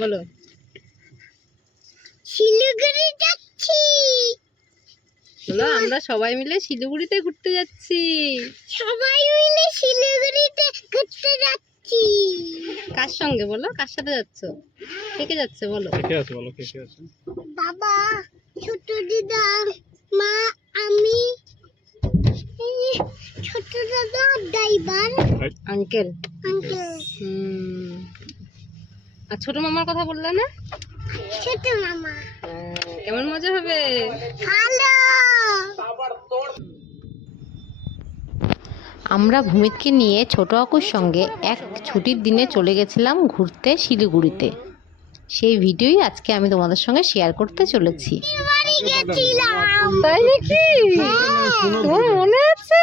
বলো। শিলিগুড়ি যাচ্ছি। বলো, আমরা সবাই মিলে শিলিগুড়িতে ঘুরতে যাচ্ছি। সবাই মিলে শিলিগুড়িতে ঘুরতে যাচ্ছি। কার সঙ্গে বলো, কার সাথে যাচ্ছ? কে কে যাচ্ছে বলো? কে আছে বলো, কে কে আছে? বাবা, ছোট দিদা, মা, আমি, ছোট দাদা, ড্রাইভার, আঙ্কেল। আঙ্কেল। আর ছোট মামার কথা বললে না? ছোট মামা। কেমন মজা হবে? ভালো। আমরা ভূমিতকে নিয়ে ছোট কাকুর সঙ্গে এক ছুটির দিনে চলে গেছিলাম ঘুরতে শিলিগুড়িতে। সেই ভিডিওই আজকে আমি তোমাদের সঙ্গে শেয়ার করতে চলেছি। বাড়ি গেছিলাম। তাই নাকি? তোমার মনে আছে?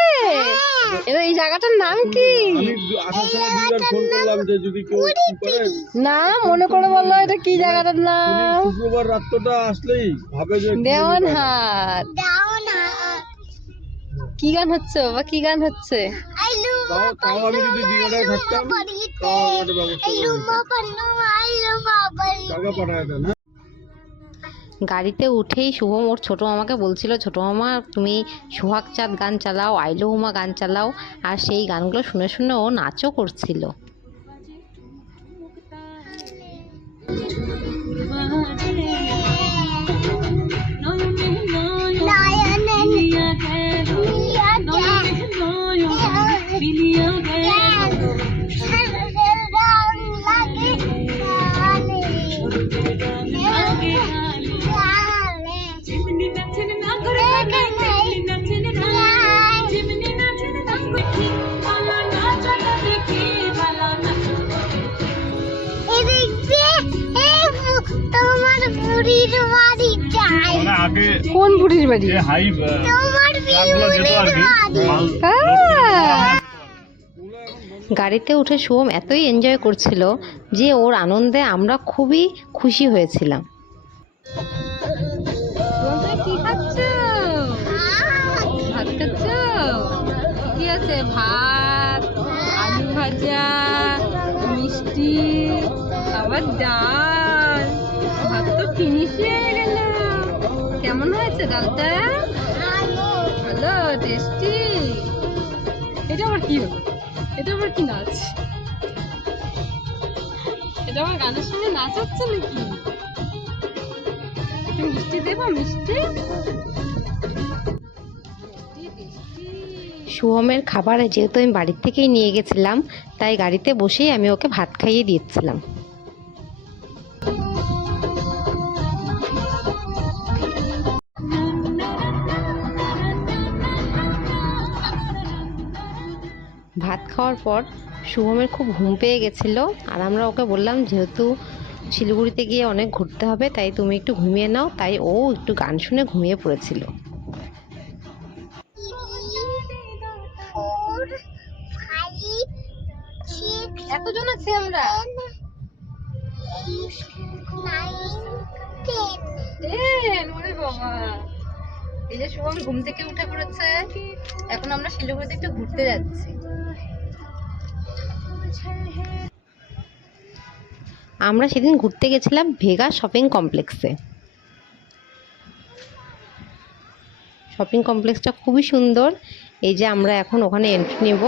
এবার এই জায়গাটার নাম কি? আসার সময় দুইবার ফোন করলাম যে যদি কেউ করে না, মনে করে বললো এটা কি জায়গাটার নাম? শুক্রবার রাত্রটা আসলেই ভাবে যে দেওয়ানহাট। দাও না। কি গান হচ্ছে বাবা, কি গান হচ্ছে? আইলু তাও আমি যদি দিঘাটায় থাকতাম তাও একটা ব্যবস্থা করে টাকা পাঠায় দেন। গাড়িতে উঠেই শুভম ওর ছোটো মামাকে বলছিল, ছোটো মামা তুমি সোহাগ চাঁদ গান চালাও, আইলো হুমা গান চালাও। আর সেই গানগুলো শুনে শুনে ও নাচও করছিল। কোন বুড়ির বাড়ি? গাড়িতে উঠে শুভম এতই এনজয় করছিল যে ওর আনন্দে আমরা খুবই খুশি হয়েছিলাম। কি খাচ্ছ? ভাত খাচ্ছ? কি আছে? ভাত, আলু ভাজা, মিষ্টি, আবার ডাল। ভাত তো ফিনিশ হয়ে গেল। কেমন হয়েছে ডালটা? ভালো, টেস্টি। এটা আবার কি হলো? এটা আবার কি নাচ? এটা আমার গানের সঙ্গে নাচ হচ্ছে নাকি? মিষ্টি দেবো, মিষ্টি। শুভমের খাবার যেহেতু আমি বাড়ির থেকেই নিয়ে গেছিলাম, তাই গাড়িতে বসেই আমি ওকে ভাত খাইয়ে দিচ্ছিলাম। ভাত খাওয়ার পর শুভমের খুব ঘুম পেয়ে গেছিলো, আর আমরা ওকে বললাম যেহেতু শিলিগুড়িতে গিয়ে অনেক ঘুরতে হবে তাই তুমি একটু ঘুমিয়ে নাও, তাই ও একটু গান শুনে ঘুমিয়ে পড়েছিল। এতজন আছি আমরা। ওরে বাবা, এই যে শুভম ঘুম থেকে উঠে পড়েছে। এখন আমরা শিলিগুড়িতে একটু ঘুরতে যাচ্ছি। আমরা সেদিন ঘুরতে গেছিলাম ভেগা শপিং কমপ্লেক্সে। শপিং কমপ্লেক্সটা খুবই সুন্দর। এই যে আমরা এখন ওখানে এন্ট্রি নেব।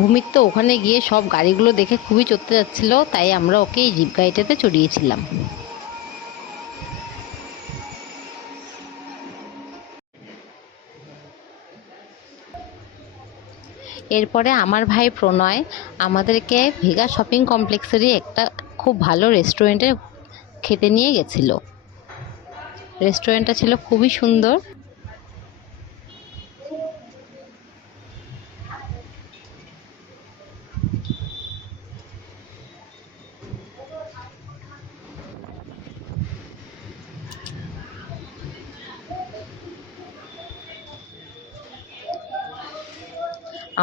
ভূমির তো ওখানে গিয়ে সব গাড়িগুলো দেখে খুবই চড়তে যাচ্ছিল, তাই আমরা ওকে এই জিপ গাড়িটাতে চড়িয়েছিলাম। এরপরে আমার ভাই প্রণয় আমাদেরকে ভেগা শপিং কমপ্লেক্সেরই একটা খুব ভালো রেস্টুরেন্টে খেতে নিয়ে গেছিলো। রেস্টুরেন্টটা ছিল খুবই সুন্দর।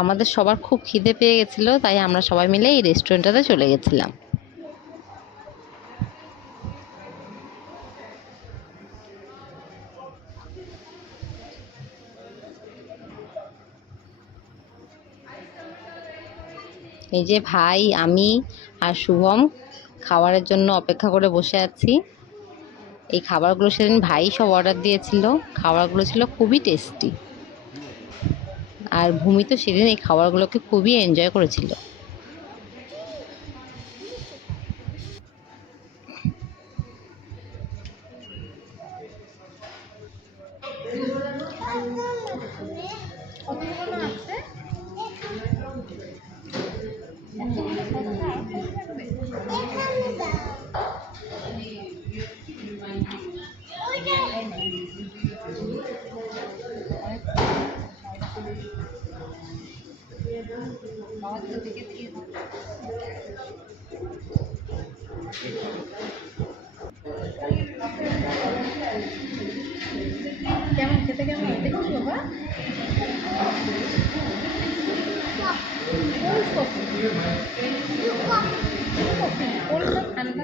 আমাদের সবার খুব খিদে পেয়ে গেছিলো, তাই আমরা সবাই মিলে এই রেস্টুরেন্টটাতে চলে গেছিলাম। এই যে ভাই, আমি আর শুভম খাবারের জন্য অপেক্ষা করে বসে আছি। এই খাবারগুলো সেদিন ভাই সব অর্ডার দিয়েছিল। খাবারগুলো ছিল খুবই টেস্টি, আর ভূমি তো সেদিন এই খাবারগুলোকে খুবই এনজয় করেছিল। কেমন খেতে, কেমন দেখছি বাবা? ঠান্ডা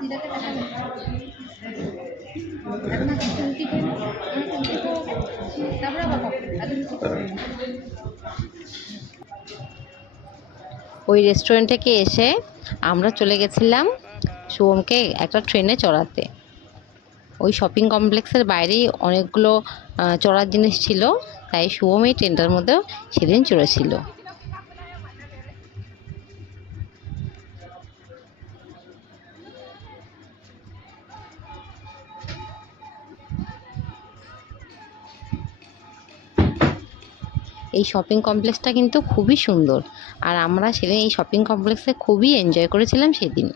দিদাকে দেখাবে এখন রুটি করে তারপরে আবার ওই রেস্টুরেন্ট থেকে এসে আমরা চলে গেছিলাম শুভমকে একটা ট্রেনে চড়াতে। ওই শপিং কমপ্লেক্সের বাইরেই অনেকগুলো চড়ার জিনিস ছিল, তাই শুভম এই ট্রেনটার মধ্যেও সেদিন চড়েছিল। এই শপিং কমপ্লেক্সটা কিন্তু খুবই সুন্দর, আর আমরা সেদিন এই শপিং কমপ্লেক্সে খুবই এনজয় করেছিলাম সেদিন।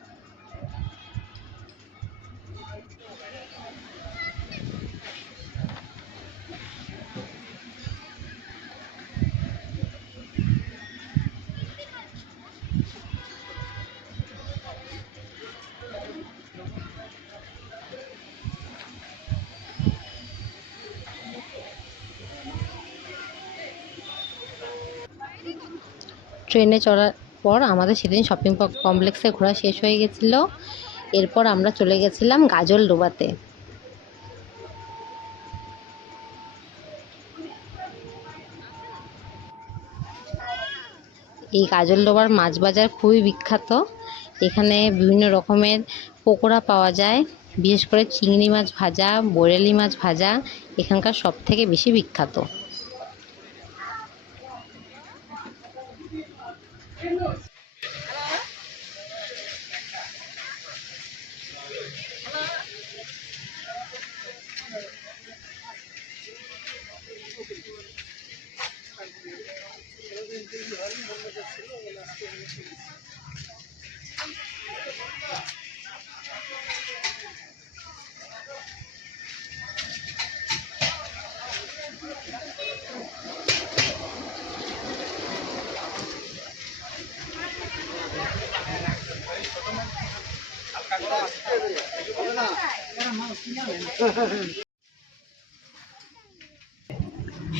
ট্রেনে চড়ার পর আমাদের সেদিন শপিং কমপ্লেক্সে ঘোরা শেষ হয়ে গেছিল। এরপর আমরা চলে গেছিলাম গাজল ডোবাতে। এই গাজল ডোবার মাছ বাজার খুবই বিখ্যাত। এখানে বিভিন্ন রকমের পকোড়া পাওয়া যায়, বিশেষ করে চিংড়ি মাছ ভাজা, বরেলি মাছ ভাজা এখানকার সব থেকে বেশি বিখ্যাত।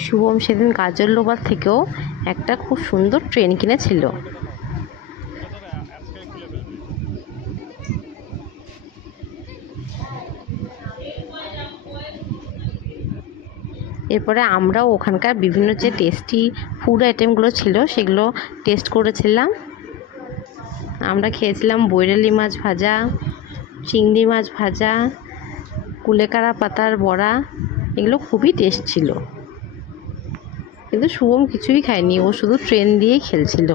শুভম সেদিন গাজল ডোবার থেকেও একটা খুব সুন্দর ট্রেন কিনেছিল। এরপরে আমরাও ওখানকার বিভিন্ন যে টেস্টি ফুড আইটেমগুলো ছিল সেগুলো টেস্ট করেছিলাম। আমরা খেয়েছিলাম বৈরালি মাছ ভাজা, চিংড়ি মাছ ভাজা, কুলেখাড়া পাতার বড়া। এগুলো খুবই টেস্ট ছিল, কিন্তু শুভম কিছুই খায়নি, ও শুধু ট্রেন দিয়েই খেলছিল।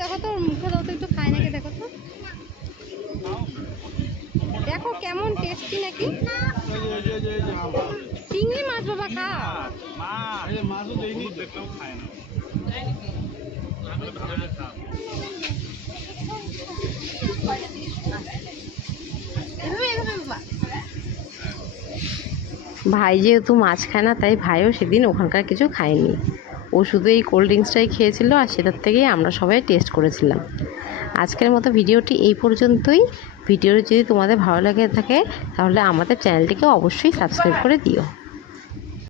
দেখো তো মুখে দাও তো একটু, খায় নাকি দেখো তো। দেখ দেখো কেমন টেস্টি নাকি। চিংড়ি মাছ বাবা খা। মাছও দেয়নি দেখলেও খায় না। ভাই যেহেতু মাছ খায় না তাই ভাইও সেদিন ওখানকার কিছু খায়নি, ও শুধু এই কোল্ড ড্রিঙ্কসটাই খেয়েছিল আর সেটার থেকেই আমরা সবাই টেস্ট করেছিলাম। আজকের মতো ভিডিওটি এই পর্যন্তই। ভিডিওটি যদি তোমাদের ভালো লাগে থাকে তাহলে আমাদের চ্যানেলটিকে অবশ্যই সাবস্ক্রাইব করে দিও।